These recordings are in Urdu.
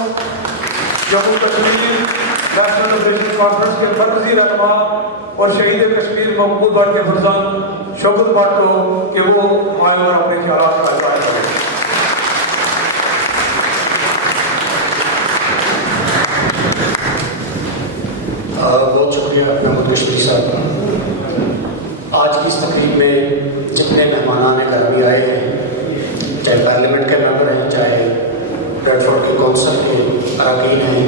Jammu Kashmir national liberation conference کے مرکزی رہنما اور شہید کشمیر محمود بٹ کے فرزند شوکت بٹ کو کہ وہ آئے اور اپنے خیالات کا اظہار کریں۔ بہت شکریہ محمود کشمیری صاحب۔ آج کی اس تقریب میں جتنے مہمانان گرامی آئے ہیں، چاہے پارلیمنٹ کے ممبر ہیں، چاہے ریڈ فورٹ کی کونسل کے اراکین ہیں،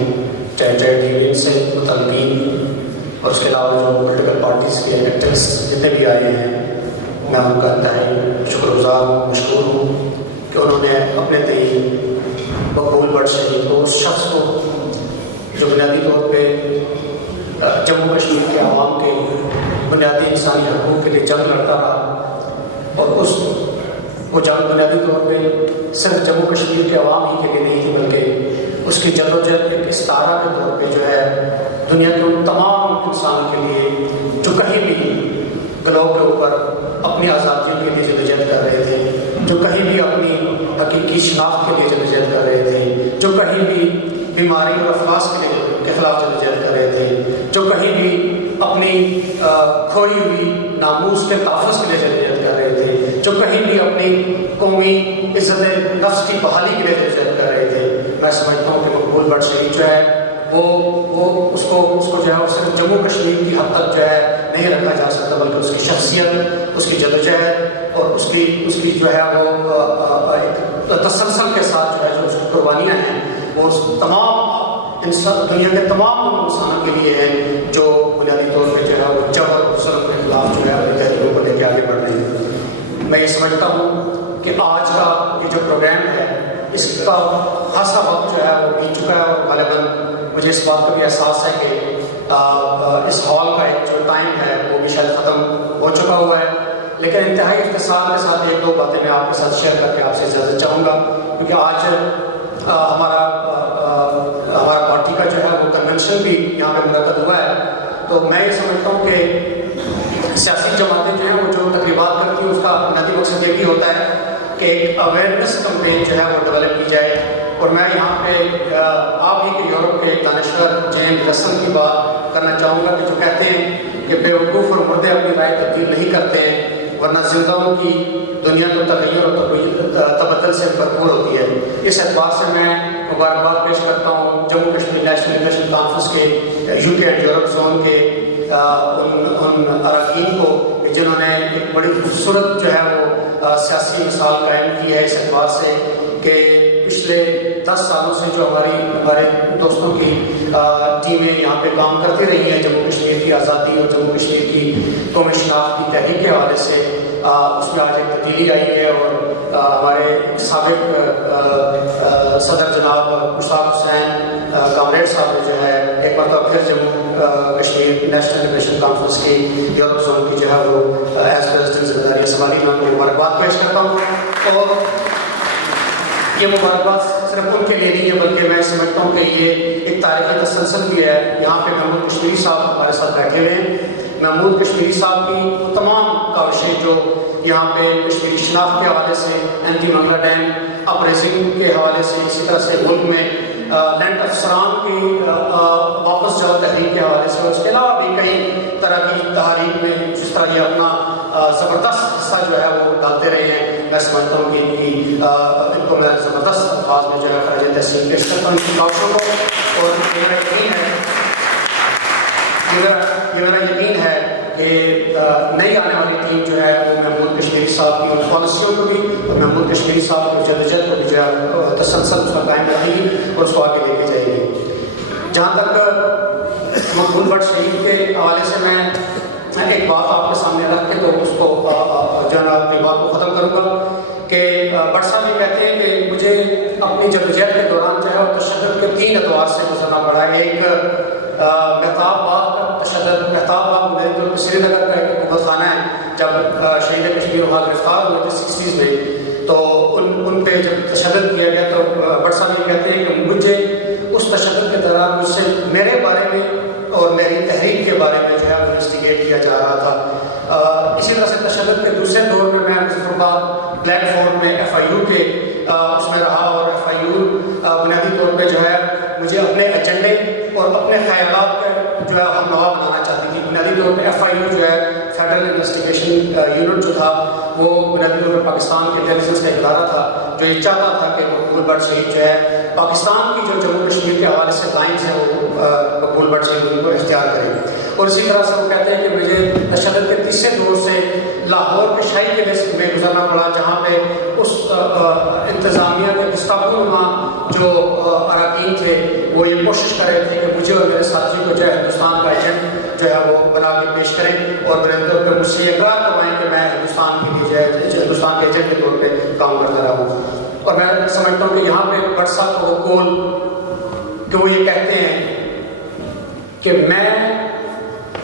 چاہے ٹریڈ یونین سے متعلقین، اور اس کے علاوہ جو پولیٹیکل پارٹیز کے ایکٹیوسٹ جتنے بھی آئے ہیں، میں ان کا انتہائی شکر گزار ہوں، مشکور ہوں کہ انہوں نے اپنے تئیں مقبول بٹ شہید کو، اس شخص کو جو بنیادی طور پہ جموں کشمیر کے عوام کے بنیادی انسانی حقوق کے لیے جنگ لڑتا رہا، اور وہ جنگ بنیادی طور پہ صرف جموں کشمیر کے عوام ہی کے لیے نہیں تھی، بلکہ اس کی جدوجہد ایک استعارہ کے طور پہ جو ہے دنیا کے ان تمام انسان کے لیے جو کہیں بھی گلوب کے اوپر اپنی آزادیوں کے لیے جدوجہد کر رہے تھے، جو کہیں بھی اپنی حقیقی شناخت کے لیے جدوجہد کر رہے تھے، جو کہیں بھی بیماری اور افلاس کے خلاف جدوجہد کر رہے تھے، جو کہیں بھی اپنی کھوئی ہوئی ناموس کے تحفظ کے لیے جدوجہد کر رہے تھے، جو کہیں بھی اپنی قومی عزت نفس کی بحالی کے لیے جدوجہد کر رہے تھے، میں سمجھتا ہوں کہ مقبول بٹ شہید جو ہے وہ اس کو جو ہے صرف جموں کشمیر کی حد تک جو ہے نہیں رکھا جا سکتا، بلکہ اس کی شخصیت، اس کی جدوجہد اور اس کی جو ہے وہ ایک تسلسل کے ساتھ جو ہے جو اس کی قربانیاں ہیں، وہ تمام دنیا کے تمام انسانوں کے لیے ہیں جو بنیادی طور پہ جو ہے وہ جبر اور ظلم کے خلاف جو ہے اپنی تحریکوں کو لے کے آگے بڑھ رہے ہیں۔ میں یہ سمجھتا ہوں کہ آج کا یہ جو پروگرام ہے، اس کا خاصا وقت جو ہے وہ بیت چکا ہے، اور غالباً مجھے اس بات کا بھی احساس ہے کہ اس ہال کا ایک جو ٹائم ہے وہ بھی شاید ختم ہو چکا ہوا ہے، لیکن انتہائی اختصار کے ساتھ ایک دو باتیں میں آپ کے ساتھ شیئر کر کے آپ سے اجازت چاہوں گا، کیونکہ آج ہمارا پارٹی کا جو ہے وہ کنونشن بھی یہاں پہ منعقد ہوا ہے، تو میں یہ سمجھتا ہوں کہ سیاسی جماعتیں جو ہیں وہ جو تقریبات کرتی ہیں اس کا بنیادی مقصد یہ بھی ہوتا ہے کہ ایک اویئرنیس کمپین جو ہے وہ ڈیولپ کی جائے، اور میں یہاں پہ آپ ہی کے یورپ کے دانشور جیمز رسل کی بات کرنا چاہوں گا کہ جو کہتے ہیں کہ بیوقوف اور مردے اپنی رائے تبدیل نہیں کرتے ہیں، ورنہ زندہوں کی دنیا تو تغیر اور تبدل سے بھرپور ہوتی ہے۔ اس اعتبار سے میں مبارکباد پیش کرتا ہوں Jammu Kashmir national liberation conference کے یو کے اینڈ یورپ زون کے ان اراکین کو، جنہوں نے ایک بڑی خوبصورت جو ہے وہ سیاسی مثال قائم کی ہے، اس اعتبار سے کہ پچھلے 10 سالوں سے جو ہمارے دوستوں کی ٹیمیں یہاں پہ کام کرتی رہی ہیں جموں کشمیر کی آزادی اور جموں کشمیر کی قومی شناخت کی تحریک کے حوالے سے، اس میں آج ایک تبدیلی آئی ہے، اور ہمارے سابق صدر جناب مشتاق حسین کامریڈ صاحب نے جو ہے ایک مرتبہ پھر Jammu Kashmir national liberation conference کی یورپ زون کی جو ہے وہ ایز پریزیڈنٹ ذمہ داری سنبھالی۔ میں ان کو مبارکباد پیش کرتا ہوں، اور یہ مبارکباد صرف ان کے لیے نہیں ہے، بلکہ میں سمجھتا ہوں کہ یہ ایک تاریخی تسلسل بھی ہے۔ یہاں پہ محمود کشمیری صاحب ہمارے ساتھ بیٹھے ہوئے ہیں، محمود کشمیری صاحب کی تمام کاوشیں جو یہاں پہ کشمیری شناخت کے حوالے سے، اینٹی منگلا ڈیم اپریزنگ کے حوالے سے، اسی طرح سے ملک میں لینڈ افسران کی واپس جاؤ تحریک کے حوالے سے، اور اس کے علاوہ بھی کئی طرح کی تحریک میں جس طرح یہ اپنا زبردست حصہ جو ہے وہ ڈالتے رہے ہیں، میں سمجھتا ہوں کہ ان کو میں زبردست الفاظ میں جو ہے خراج تحسین پیش کرتا ہوں ان کی کاوشوں کو، اور یہ میرا یقین ہے کہ نئی آنے والی ٹیم جو ہے وہ محمود کشمیری صاحب کی ان پالیسیوں کو بھی اور محمود کشمیری صاحب کی جدوجہد کو بھی جو ہے تسلسل اس کا قائم رکھے گی اور اس کو آگے لے کے جائے گی۔ جہاں تک مقبول بٹ شہید کے حوالے سے میں ایک بات آپ کے سامنے رکھ کے تو اس کو جو ہے اپنی بات کو ختم کروں گا کہ بٹ صاحب یہ کہتے ہیں کہ مجھے اپنی جدوجہد کے دوران جو ہے وہ تشدد کے 3 ادوار سے گزرنا پڑا ہے۔ ایک مہتاب باغ کا تشدد، مہتاب باغ میرے طور سری نگر کا ایک حکومت خانہ ہے، جب شہید کشمیر وہاں گرفتار ہوئے تھے 60s میں، تو ان پہ جب تشدد کیا گیا تو بٹ صاحب یہ کہتے ہیں کہ مجھے اس تشدد کے دوران مجھ سے میرے بارے میں اور میری تحریک کے بارے میں جو ہے انویسٹیگیٹ کیا جا رہا تھا۔ اسی طرح سے تشدد کے دوسرے دور میں مظفر آباد پلیٹ فارم میں FIU کے اس میں رہا، اور FIU بنیادی طور پہ جو ہے اور اپنے خیالات کا جو ہے ہم نوا بنانا چاہتی تھی. بنیادی طور پہ FIU جو ہے فیڈرل انویسٹیگیشن یونٹ جو تھا وہ بنیادی طور پہ پاکستان کے انٹیلیجنس کا ادارہ تھا جو یہ چاہتا تھا کہ مقبول بٹ شہید جو ہے پاکستان کی جو جموں کشمیر کے حوالے سے لائنس ہیں وہ مقبول بٹ شہید ان کو اختیار کریں. اور اسی طرح سے وہ کہتے ہیں کہ مجھے تشدد کے تیسرے دور سے لاہور کے شاہی قلعے میں گزرنا پڑا جہاں پہ اس انتظامیہ کے گستاخو نما جو اراکین تھے وہ یہ کوشش کر رہے تھے کہ مجھے اور میرے ساتھی کو جو ہے ہندوستان کا ایجنٹ جو ہے وہ بنا کے پیش کریں اور میرے طور پہ مجھ سے اقرار کروائیں کہ میں ہندوستان کے لیے جو ہے ہندوستان کے ایجنٹ کے طور پہ کام کرتا رہا ہوں. اور میں سمجھتا ہوں کہ یہاں پہ بٹ صاحب کو قول کہ وہ یہ کہتے ہیں کہ میں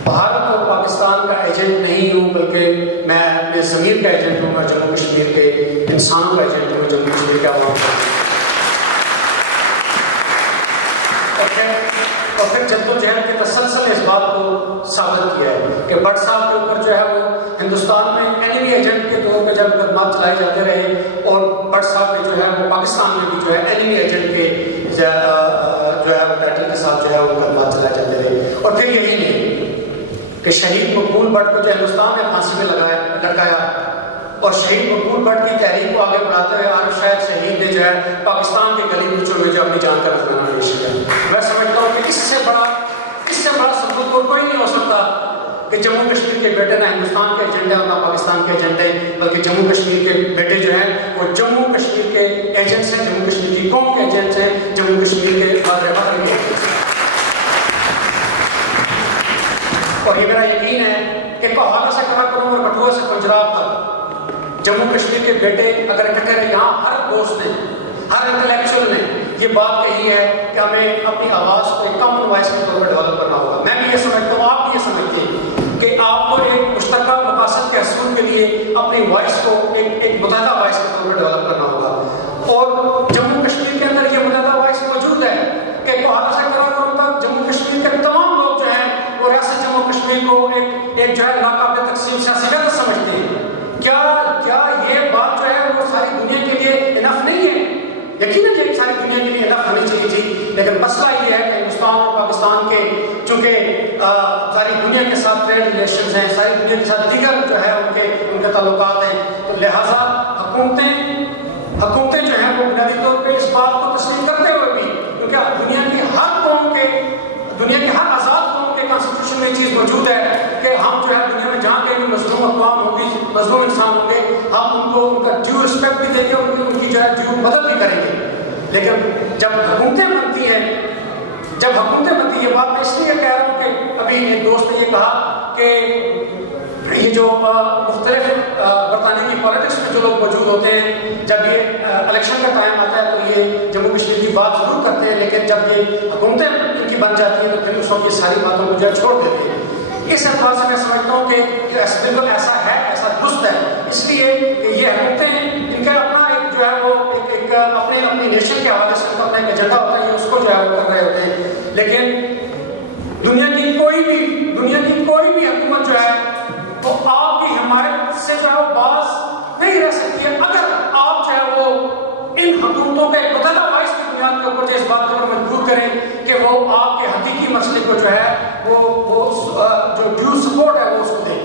بھارت اور پاکستان کا ایجنٹ نہیں ہوں بلکہ میں اپنے ضمیر کا ایجنٹ ہوں. میں جموں کشمیر کے انسانوں کا ایجنٹ ہوں, جموں کشمیر کے عوام کا. اور پھر جدوجہد کے تسلسل نے اس بات کو ثابت کیا ہے کہ بٹ صاحب کے اوپر جو ہے وہ ہندوستان میں اینیمی ایجنٹ کے طور پہ جب مقدمات چلائے جاتے رہے اور بٹ صاحب نے جو ہے وہ پاکستان میں بھی جو ہے اینیمی ایجنٹ کے جو ہے وہ ٹائٹل کے ساتھ جو ہے وہ مقدمات چلائے جاتے رہے. اور پھر یہی نہیں کہ شہید مقبول بٹ کو جو ہندوستان میں پھانسی میں لٹکایا اور شہید مقبول بٹ کی تحریک کو آگے بڑھاتے ہوئے آج شاید شہید نے جو ہے پاکستان کے گلی کوچوں میں جو اپنی جان کا نذرانہ پیش کیا. میں سمجھتا ہوں کہ اس سے بڑا ثبوت اور کوئی نہیں ہو سکتا کہ جموں کشمیر کے بیٹے نہ ہندوستان کے ایجنٹ ہیں نہ پاکستان کے ایجنٹ ہیں بلکہ جموں کشمیر کے بیٹے جو ہیں وہ جموں کشمیر کے ایجنٹس ہیں, جموں کشمیر کی قوم کے ایجنٹس ہیں, جموں کشمیر کے رہبر کے ایجنٹس ہیں. اور یہ میرا یقین ہے کہ کوہالہ سے کڑا کروں اور کٹھوعہ سے پنجاب تک جموں کشمیر کے بیٹے اگر اکٹھے رہے, یہاں ہر دوست نے, ہر انٹلیکچوئل نے یہ بات کہی ہے کہ ہمیں اپنی آواز کو ایک کامن وائس کے طور پر ڈیولپ کرنا ہوگا. میں بھی یہ سمجھتا ہوں, آپ بھی یہ سمجھتے ہیں کہ آپ کو ایک مشترکہ مقاصد کے حصول کے لیے اپنی وائس کو ایک متحدہ وائس کے طور پر ڈیولپ کرنا ہوگا. اور جموں کشمیر کے اندر یہ متحدہ وائس موجود ہے کہ کوہالہ سے کڑا کروں تک جموں کشمیر کے تمام لوگ جو ہیں وہ ریاست جموں کشمیر کو ایک جو ہے ناقابل تقسیم سیاسی وحدت سمجھتے ہیں. کیا یہ بات جو ہے وہ ساری دنیا کے لیے انف نہیں ہے؟ یقیناً یہ ساری دنیا کے لیے انف ہونی چاہیے تھی, لیکن مسئلہ یہ ہے کہ ہندوستان اور پاکستان کے چونکہ ساری دنیا کے ساتھ ٹریڈ ریلیشنز ہیں, ساری دنیا کے ساتھ دیگر جو ہے ان کے تعلقات ہیں, تو لہٰذا حکومتیں جو ہیں وہ بنیادی طور پہ اس بات کو تسلیم کرتے ہوئے بھی, کیونکہ دنیا کی ہر آزاد قوم کے کانسٹیٹیوشن میں یہ چیز موجود ہے کہ ہم جو ہے دنیا میں جہاں کہیں بھی مظلوم اقوام ہوگی, مظلوم انسان ہوں گے, ہم ان کو ان کا ڈیو رسپیکٹ بھی دیں گے, ان کی جو ہے ڈیو مدد بھی کریں گے. لیکن جب حکومتیں بنتی ہیں یہ بات میں اس لیے کہہ رہا ہوں کہ ابھی ایک دوست نے یہ کہا کہ یہ جو مختلف برطانیہ کی پالیٹکس میں جو لوگ موجود ہوتے ہیں جب یہ الیکشن کا ٹائم آتا ہے تو یہ جموں کشمیر کی بات ضرور کرتے ہیں, لیکن جب یہ حکومتیں ان کی بن جاتی ہیں تو پھر اس وقت یہ ساری باتوں کو جو ہے چھوڑ دیتے ہیں. اس اعتبار سے میں سمجھتا ہوں کہ بالکل ایسا ہے, ایسا درست ہے, اس لیے کہ یہ حکومتیں ان کا اپنا ایک جو ہے وہ ایک اپنی نیشن کے حوالے سے اپنا ایک ایجنڈا ہوتا ہے, اس کو جو ہے وہ کر رہے ہوتے ہیں. لیکن دنیا کی کوئی بھی حکومت جو ہے وہ آپ کی حمایت سے جو ہے باز نہیں رہ سکتی ہے اگر آپ جو ہے وہ ان حکومتوں کے متحدہ وائس کی بنیاد کے اوپر اس بات کو مجبور کریں کہ وہ آپ کے حقیقی مسئلے کو جو ہے وہ جو ڈیو سپورٹ ہے وہ اس کو دیں.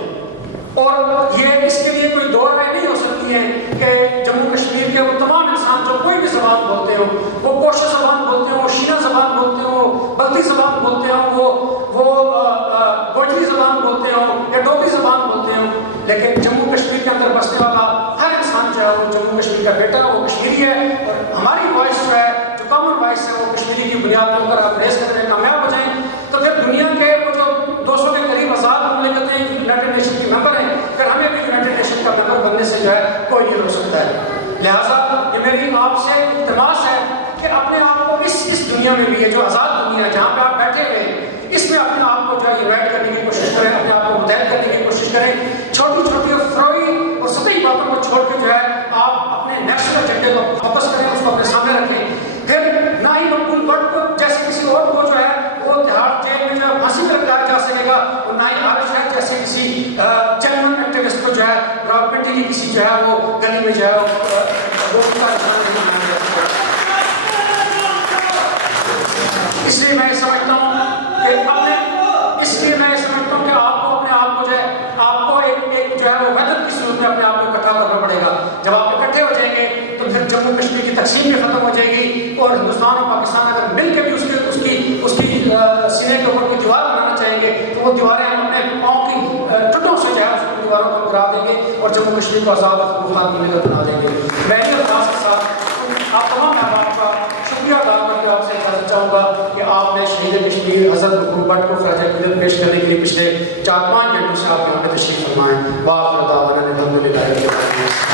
اور یہ اس کے لیے کوئی دو رائے نہیں ہو سکتی ہے کہ جموں کشمیر کے وہ تمام انسان جو کوئی بھی زبان بولتے ہوں, وہ کوشا زبان بولتے ہوں, وہ شینا زبان بولتے ہوں, بلتی زبان بولتے ہوں, وہ گوجری زبان بولتے ہوں یا ڈوگری زبان بولتے ہوں, لیکن جموں کشمیر کے اندر بسنے والا ہر انسان جو ہے وہ جموں کشمیر کا بیٹا وہ کشمیری ہے. اور ہماری وائس جو ہے جو کامن وائس ہے وہ کشمیری کی بنیاد پر اگر آپ ریز کرنے میں کامیاب ہو جائیں تو پھر دنیا کے وہ جو 200 کے قریب آزاد مملکتیں ہیں یونائٹڈ نیشن کی ممبر ہیں, پھر ہمیں بھی یونائٹڈ نیشن کا ممبر بننے سے جو ہے کوئی نہیں روک سکتا ہے. لہٰذا یہ میری آپ سے التماس ہے کہ اپنے آپ کو اس دنیا میں بھی, یہ جو آزاد دنیا ہے جہاں پہ آپ بیٹھے ہوئے ہیں, اس میں اپنے آپ کو جو ہے یونائٹ کرنے کی کوشش کریں, اپنے آپ کو متحد کرنے کی کوشش کریں. چھوٹی اور فروئی اور سطحی باتوں کو چھوڑ کے جو ہے آپ اپنے نیشنل ایجنڈے کو فوکس کریں, اس کو اپنے سامنے رکھیں. پھر نہ ہی مقبول بٹ کو جیسے کسی اور کو جو ہے وہ تہاڑ جیل میں جو ہے پھانسی پر لٹایا جا سکے گا, اور نہ ہی عارف شاید جیسے کسی جنرل ایکٹیوسٹ کو جو ہے راولپنڈی کی کسی جو ہے وہ گلی میں جو ہے وہ اس لیے میں سمجھتا ہوں کہ اپنے اس لیے میں سمجھتا ہوں کہ آپ کو اپنے آپ کو جو ہے آپ کو ایک جو ہے وہ وحدت کی صورت میں اپنے آپ کو اکٹھا کرنا پڑے گا. جب آپ اکٹھے ہو جائیں گے تو پھر جموں کشمیر کی تقسیم بھی ختم ہو جائے گی اور ہندوستان اور پاکستان اگر مل کے بھی اس کی سینے کے اوپر کوئی دیوار بنانا چاہیں گے تو وہ دیواریں ہم اپنے پاؤں کی ٹٹوں سے جو ہے اس دیواروں کو گرا دیں گے اور جموں کشمیر کو آزاد مختار کی مدد بنا دیں گے. میں یہ خاص کے ساتھ آپ تمام احباب کا شکریہ ادا کر کے آپ سے اجازت چاہوں گا کہ آپ نے شہید کشمیر حضرت مقبول بٹ کو خراج عقیدت پیش کرنے کے لیے پچھلے 4-5 گھنٹوں سے آپ یہاں پہ تشریف فرمائیں. واخر دعوانا الحمدللہ رب العالمین.